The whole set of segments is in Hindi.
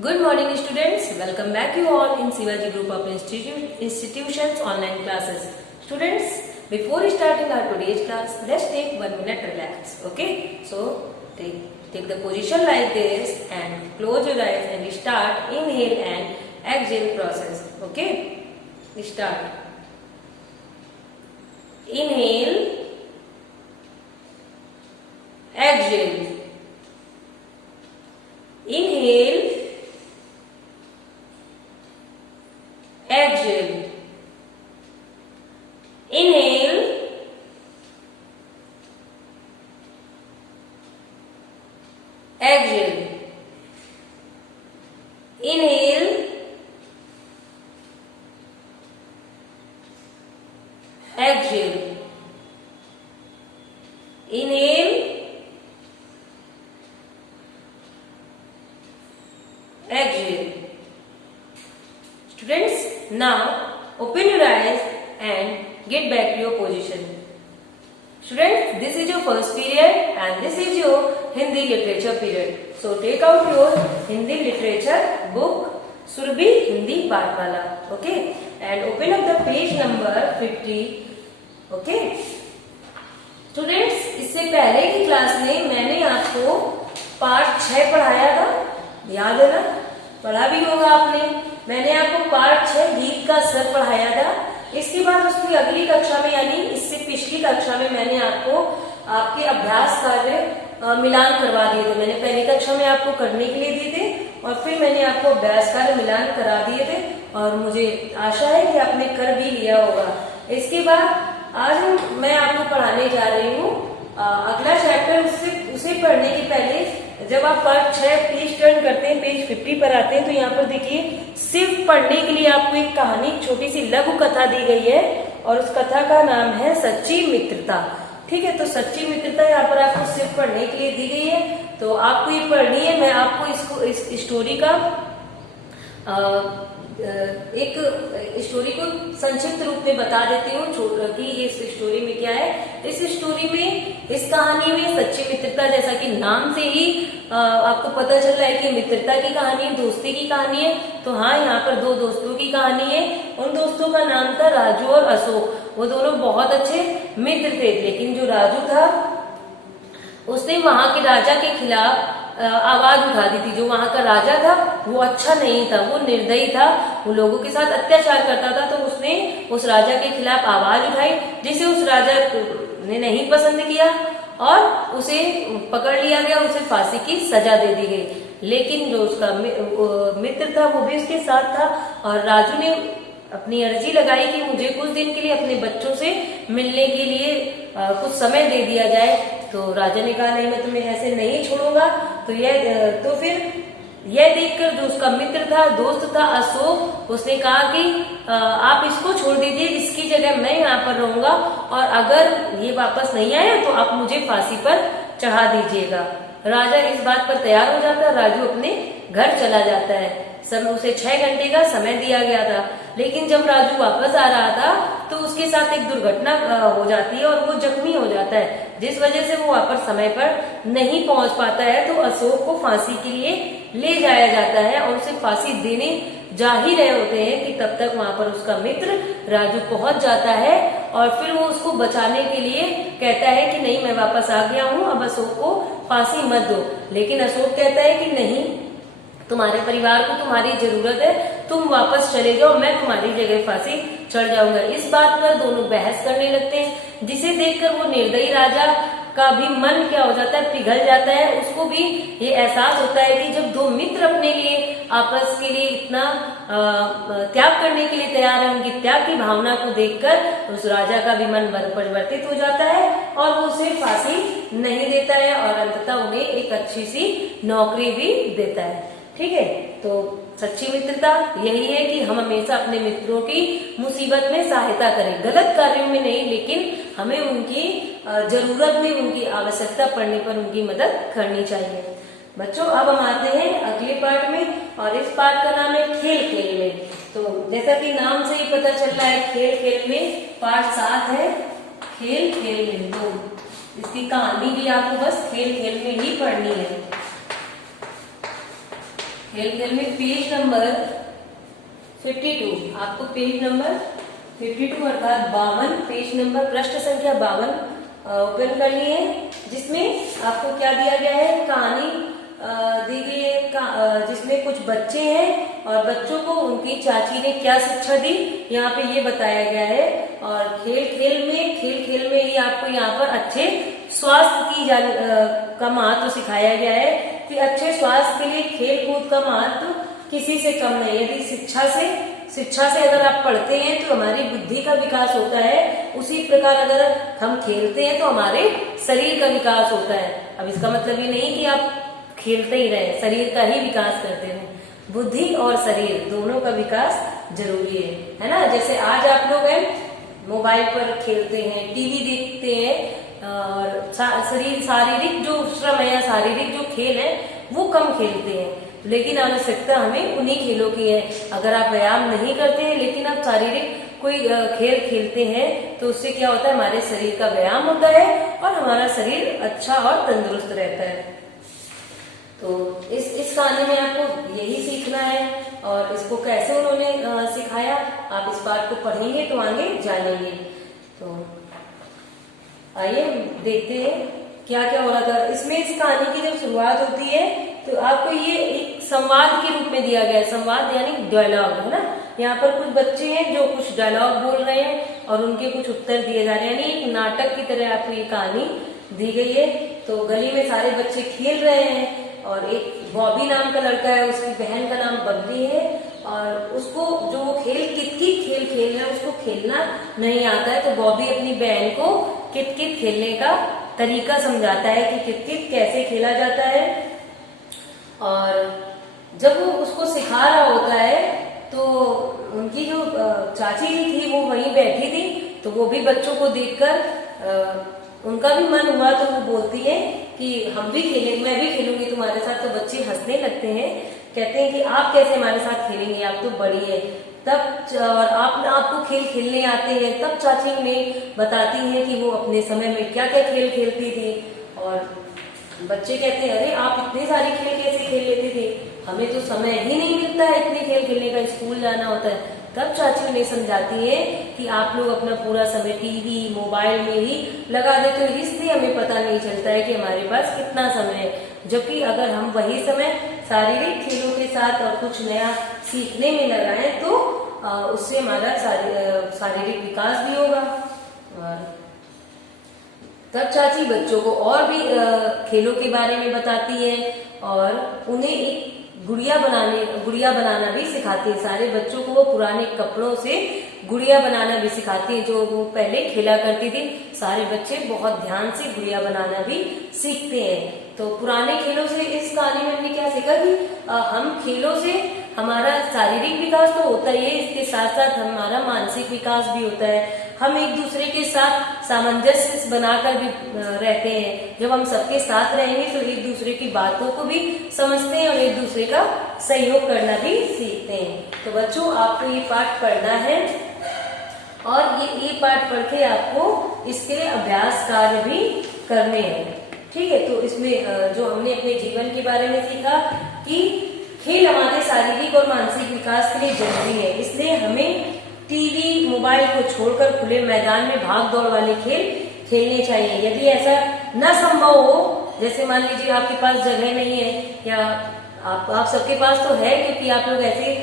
Good morning students, welcome back you all in Shivaji Group of Institutions online classes. Students, before starting our today's class, let's take 1 minute relax, okay? So, take the position like this and close your eyes and we start inhale and exhale process, okay? We start. Inhale, exhale. Inhale, exhale. Inhale, exhale. Inhale, exhale. Inhale, exhale. Students, now open your eyes and get back to your position. Students, this is your first period and this is your Hindi literature period. So take out your Hindi literature book Surbhi Hindi Pathmala, okay, and open up the page number 50, okay. Students, इससे पहले की क्लास में मैंने आपको पार्ट 6 पढ़ाया था, याद है ना? पढ़ा भी होगा आपने। मैंने आपको पार्ट 6 गीत का स्वर पढ़ाया था। इसके बाद उसकी अगली कक्षा में यानी इससे पिछली कक्षा में मैंने आपको आपके अभ्यास कार्य मिलान करवा दिए थे। मैंने पहली कक्षा में आपको करने के लिए दिए थे और फिर मैंने आपको अभ्यास कार्य मिलान करा दिए थे और मुझे आशा है कि आपने कर भी लिया होगा। इसके बाद आज मैं आपको पढ़ाने जा रही हूँ अगला चैप्टर। उसे पढ़ने के पहले जब आप पार्ट 6 पेज टर्न करते हैं, पेज 50 पर आते हैं, तो यहाँ पर देखिए सिर्फ पढ़ने के लिए आपको एक कहानी, छोटी सी लघु कथा दी गई है और उस कथा का नाम है सच्ची मित्रता। ठीक है, तो सच्ची मित्रता यहाँ पर आपको सिर्फ पढ़ने के लिए दी गई है, तो आपको ये पढ़नी है। मैं आपको इस स्टोरी का एक स्टोरी को संक्षिप्त रूप में बता देती हूँ कि इस स्टोरी में क्या है। इस स्टोरी में, इस कहानी में सच्ची मित्रता, जैसा कि नाम से ही आपको पता चल रहा है कि मित्रता की कहानी है, दोस्ती की कहानी है। तो हाँ, यहाँ पर दो दोस्तों की कहानी है। उन दोस्तों का नाम था राजू और अशोक। वो दोनों बहुत अच्छे मित्र थे, लेकिन जो राजू था उसने वहां के राजा के खिलाफ आवाज उठा दी थी। जो वहां का राजा था वो अच्छा नहीं था, वो निर्दयी था, वो लोगों के साथ अत्याचार करता था। तो उसने उस राजा के खिलाफ आवाज उठाई, जिसे उस राजा ने नहीं पसंद किया और उसे पकड़ लिया गया, उसे फांसी की सजा दे दी गई। लेकिन जो उसका मित्र था वो भी उसके साथ था और राजू ने अपनी अर्जी लगाई कि मुझे कुछ दिन के लिए अपने बच्चों से मिलने के लिए कुछ समय दे दिया जाए। तो राजा ने कहा नहीं, मैं तुम्हें ऐसे नहीं छोड़ूंगा। तो फिर यह देखकर जो उसका मित्र था, दोस्त था अशोक, उसने कहा कि आप इसको छोड़ दीजिए, इसकी जगह मैं यहाँ पर रहूंगा और अगर ये वापस नहीं आया तो आप मुझे फांसी पर चढ़ा दीजिएगा। राजा इस बात पर तैयार हो जाता है, राजू अपने घर चला जाता है। उसे 6 घंटे का समय दिया गया था, लेकिन जब राजू वापस आ रहा था तो उसके साथ एक दुर्घटना हो जाती है और वो जख्मी हो जाता है, जिस वजह से वो वापस समय पर नहीं पहुंच पाता है। तो अशोक को फांसी के लिए ले जाया जाता है और उसे फांसी देने जा ही रहे होते हैं कि तब तक वहां पर उसका मित्र राजू पहुंच जाता है और फिर वो उसको बचाने के लिए कहता है कि नहीं, मैं वापस आ गया हूँ, अब अशोक को फांसी मत दो। लेकिन अशोक कहता है कि नहीं, तुम्हारे परिवार को तुम्हारी जरूरत है, तुम वापस चले जाओ, मैं तुम्हारी जगह फांसी चढ़ जाऊंगा। इस बात पर दोनों बहस करने लगते हैं, जिसे देखकर वो निर्दयी राजा का भी मन क्या हो जाता है, पिघल जाता है। उसको भी ये एहसास होता है कि जब दो मित्र अपने लिए आपस के लिए इतना त्याग करने के लिए तैयार है, उनकी त्याग की भावना को देखकर उस राजा का भी मन परिवर्तित हो जाता है और वो उसे फांसी नहीं देता है और अंततः उन्हें एक अच्छी सी नौकरी भी देता है। ठीक है, तो सच्ची मित्रता यही है कि हम हमेशा अपने मित्रों की मुसीबत में सहायता करें, गलत कार्यों में नहीं, लेकिन हमें उनकी जरूरत में, उनकी आवश्यकता पड़ने पर उनकी मदद करनी चाहिए। बच्चों, अब हम आते हैं अगले पार्ट में और इस पार्ट का नाम है खेल खेल में। तो जैसा कि नाम से ही पता चल रहा है, खेल खेल में पार्ट 7 है, खेल खेल में। तो इसकी कहानी भी आपको बस खेल खेल में ही पढ़नी है। खेल खेल में पेज नंबर 52, आपको पेज नंबर 52 अर्थात 52, पेज नंबर पृष्ठ संख्या 52 ओपन करनी है, जिसमें आपको क्या दिया गया है, कहानी दी गई है, जिसमें कुछ बच्चे हैं और बच्चों को उनकी चाची ने क्या शिक्षा दी, यहाँ पे ये बताया गया है। और खेल खेल में ही आपको यहाँ पर अच्छे स्वास्थ्य की का महत्व सिखाया गया है कि अच्छे स्वास्थ्य के लिए खेल कूद का महत्व किसी से कम नहीं। यदि शिक्षा से अगर आप पढ़ते हैं तो हमारी बुद्धि का विकास होता है, उसी प्रकार अगर हम खेलते हैं तो हमारे शरीर का विकास होता है। अब इसका मतलब ये नहीं कि आप खेलते ही रहे, शरीर का ही विकास करते हैं, बुद्धि और शरीर दोनों का विकास जरूरी है ना। जैसे आज आप लोग हैं मोबाइल पर खेलते हैं, टीवी देखते हैं और शारीरिक जो श्रम है या शारीरिक जो खेल है वो कम खेलते हैं, लेकिन आवश्यकता हमें उन्हीं खेलों की है। अगर आप व्यायाम नहीं करते हैं लेकिन आप शारीरिक कोई खेल खेलते हैं तो उससे क्या होता है, हमारे शरीर का व्यायाम होता है और हमारा शरीर अच्छा और तंदुरुस्त रहता है। तो इस कहानी में आपको यही सीखना है और इसको कैसे उन्होंने सिखाया, आप इस बात को पढ़ेंगे तो आगे जानेंगे। तो आइए देखते हैं क्या क्या हो रहा था इसमें। इस कहानी की जब शुरुआत होती है तो आपको ये एक संवाद के रूप में दिया गया है, संवाद यानी डायलॉग, है ना। यहाँ पर कुछ बच्चे हैं जो कुछ डायलॉग बोल रहे हैं और उनके कुछ उत्तर दिए जा रहे हैं, यानी एक नाटक की तरह आपको ये कहानी दी गई है। तो गली में सारे बच्चे खेल रहे हैं और एक बॉबी नाम का लड़का है, उसकी बहन का नाम बबली है और उसको जो कित-कित खेल खेल रहा है उसको खेलना नहीं आता है। तो बॉबी अपनी बहन को कित-कित खेलने का तरीका समझाता है कि कित-कित कैसे खेला जाता है। और जब वो उसको सिखा रहा होता है तो उनकी जो चाची थी वो वहीं बैठी थी, तो वो भी बच्चों को देखकर उनका भी मन हुआ तो वो बोलती है कि हम भी खेलें, मैं भी खेलूंगी तुम्हारे साथ। तो बच्चे हंसने लगते हैं, कहते हैं कि आप कैसे हमारे साथ खेलेंगे, आप तो बड़ी है। तब और आपको खेल खेलने आते हैं। तब चाची उन्हें बताती हैं कि वो अपने समय में क्या क्या खेल खेलती थी। और बच्चे कहते हैं अरे आप इतने सारे खेल कैसे खेल लेते थे, हमें तो समय ही नहीं मिलता है इतने खेल खेलने का, स्कूल जाना होता है। तब चाची उन्हें समझाती है कि आप लोग अपना पूरा समय टीवी मोबाइल में ही लगा देते हो, इसलिए हमें पता नहीं चलता है कि हमारे पास कितना समय है। जबकि अगर हम वही समय शारीरिक खेलों के साथ और कुछ नया सीखने में लगाएं तो उससे हमारा शारीरिक विकास भी होगा। और तब चाची बच्चों को और भी खेलों के बारे में बताती है और उन्हें एक गुड़िया बनाना भी सिखाती है। सारे बच्चों को वो पुराने कपड़ों से गुड़िया बनाना भी सिखाती है, जो वो पहले खेला करती थी। सारे बच्चे बहुत ध्यान से गुड़िया बनाना भी सीखते हैं। तो पुराने खेलों से इस कहानी में हमने क्या सीखा कि हम खेलों से हमारा शारीरिक विकास तो होता ही है, इसके साथ साथ हमारा मानसिक विकास भी होता है। हम एक दूसरे के साथ सामंजस्य बनाकर भी रहते हैं। जब हम सबके साथ रहेंगे तो एक दूसरे की बातों को भी समझते हैं और एक दूसरे का सहयोग करना भी सीखते हैं। तो बच्चों आपको ये पाठ पढ़ना है और ये पाठ पढ़ के आपको इसके अभ्यास कार्य भी करने हैं, ठीक है। तो इसमें जो हमने अपने जीवन के बारे में सीखा कि खेल हमारे शारीरिक और मानसिक विकास के लिए जरूरी है, इसलिए हमें टीवी मोबाइल को छोड़कर खुले मैदान में भाग दौड़ वाले खेल खेलने चाहिए। यदि ऐसा न संभव हो, जैसे मान लीजिए आपके पास जगह नहीं है या आप सबके पास तो है, क्योंकि आप लोग ऐसे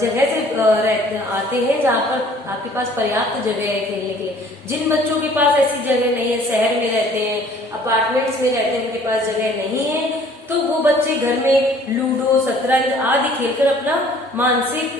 जगह से आते हैं जहाँ पर आपके पास पर्याप्त जगह है खेलने के लिए। जिन बच्चों के पास ऐसी जगह नहीं है, शहर में रहते हैं, अपार्टमेंट्स में रहते हैं, उनके पास जगह नहीं है, तो वो बच्चे घर में लूडो शतरंज आदि खेलकर अपना मानसिक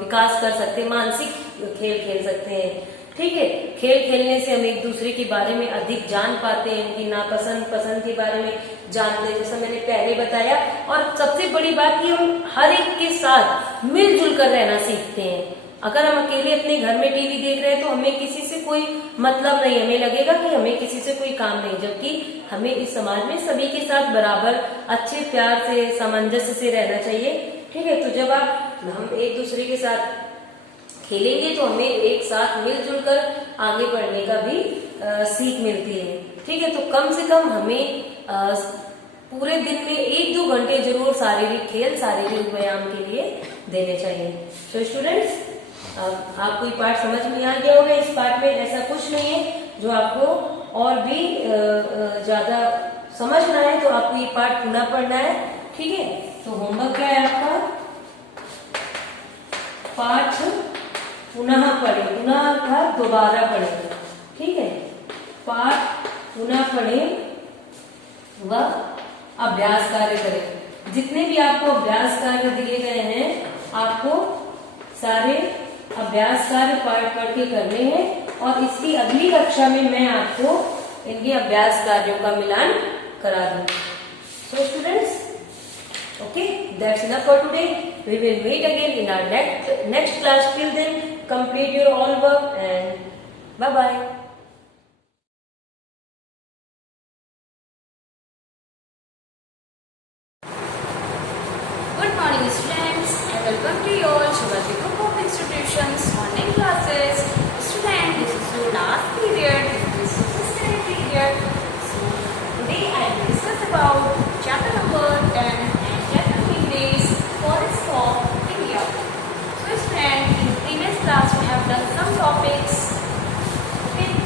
विकास कर सकते हैं, मानसिक खेल खेल सकते हैं, ठीक है। खेल खेलने से हम एक दूसरे के बारे में अधिक जान पाते हैं, उनकी नापसंद पसंद के बारे में जानते हैं, जैसा मैंने पहले बताया। और सबसे बड़ी बात कि हम हर एक के साथ मिलजुल कर रहना सीखते हैं। अगर हम अकेले अपने घर में टीवी देख रहे हैं तो हमें किसी से कोई मतलब नहीं, हमें लगेगा कि हमें किसी से कोई काम नहीं, जबकि हमें इस समाज में सभी के साथ बराबर अच्छे प्यार से सामंजस्य से रहना चाहिए, ठीक है। तो जब हम एक दूसरे के साथ खेलेंगे तो हमें एक साथ मिलजुल कर आगे बढ़ने का भी सीख मिलती है, ठीक है। तो कम से कम हमें पूरे दिन में 1-2 घंटे जरूर शारीरिक खेल, शारीरिक व्यायाम के लिए देने चाहिए। तो स्टूडेंट्स, आपको ये पाठ समझ में आ गया होगा। इस पाठ में ऐसा कुछ नहीं है, जो आपको और भी ज्यादा समझना है तो आपको ये पाठ पुनः पढ़ना है, ठीक है। तो होमवर्क क्या है आपका, पाठ पुनः पढ़े, पुनः का दोबारा पढ़े, ठीक है। पाठ पुनः पढ़े व अभ्यास कार्य करें। जितने भी आपको अभ्यास कार्य दिए गए हैं, आपको सारे अभ्यास कार्य पढ़ के करने हैं और इसकी अगली कक्षा में मैं आपको इनके अभ्यास कार्यों का मिलान करा दूं। So students, okay, that's enough for today. We will meet again in our next class. Till then, complete your all work and bye bye. Good morning students, I welcome to you all Shivaji Group of Institutions online classes. Student, this is your last period, this is the study period. So today I will discuss about chapter number 10 and chapter English Forest of India. So student, in previous class we have done some topics. Okay.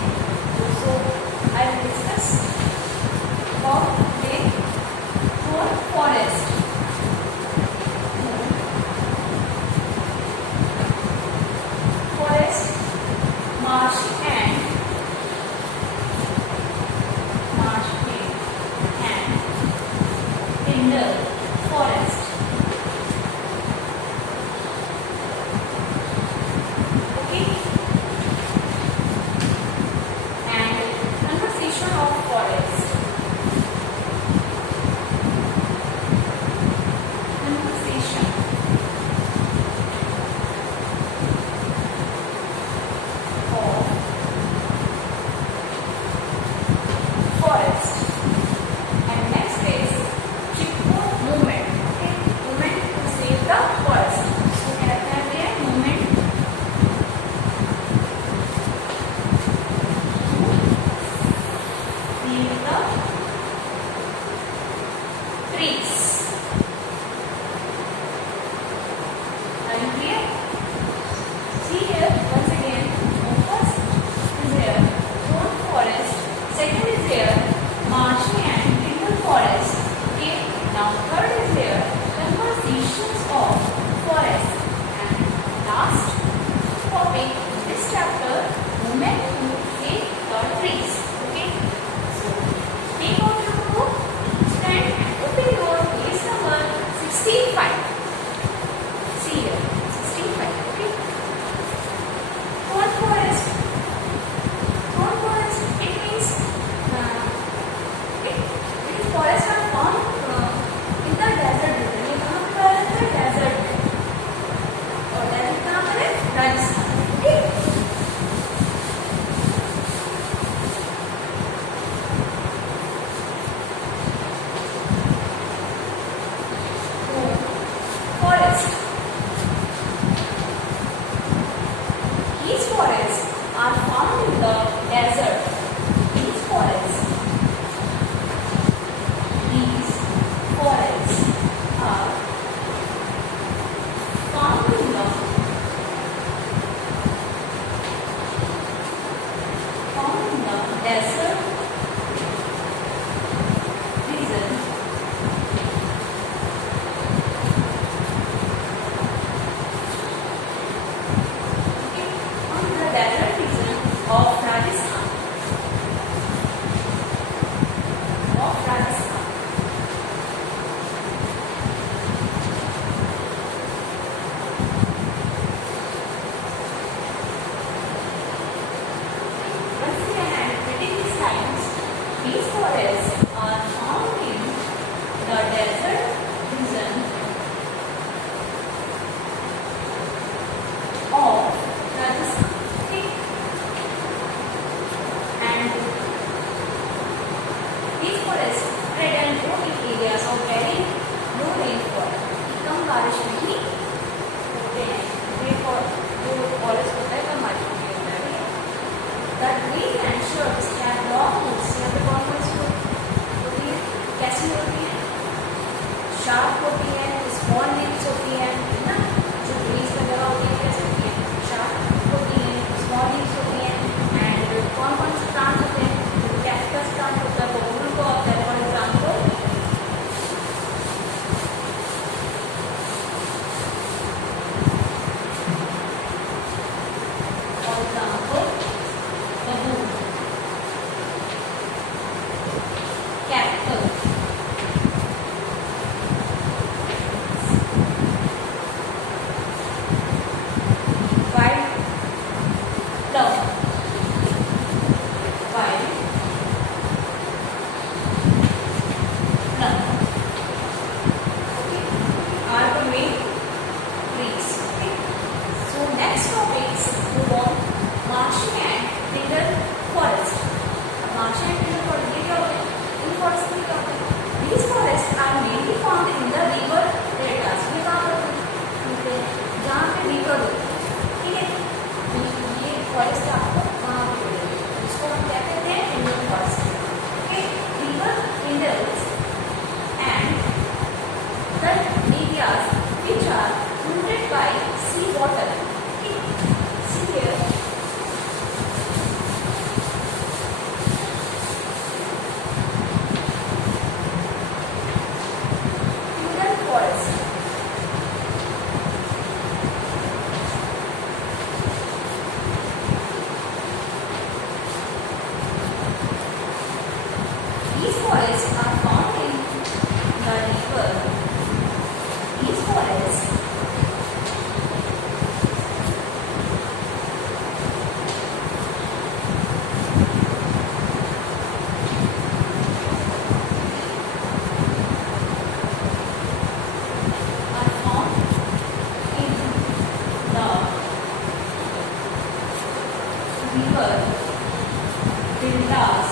in class.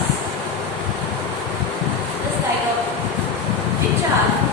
This kind of recharge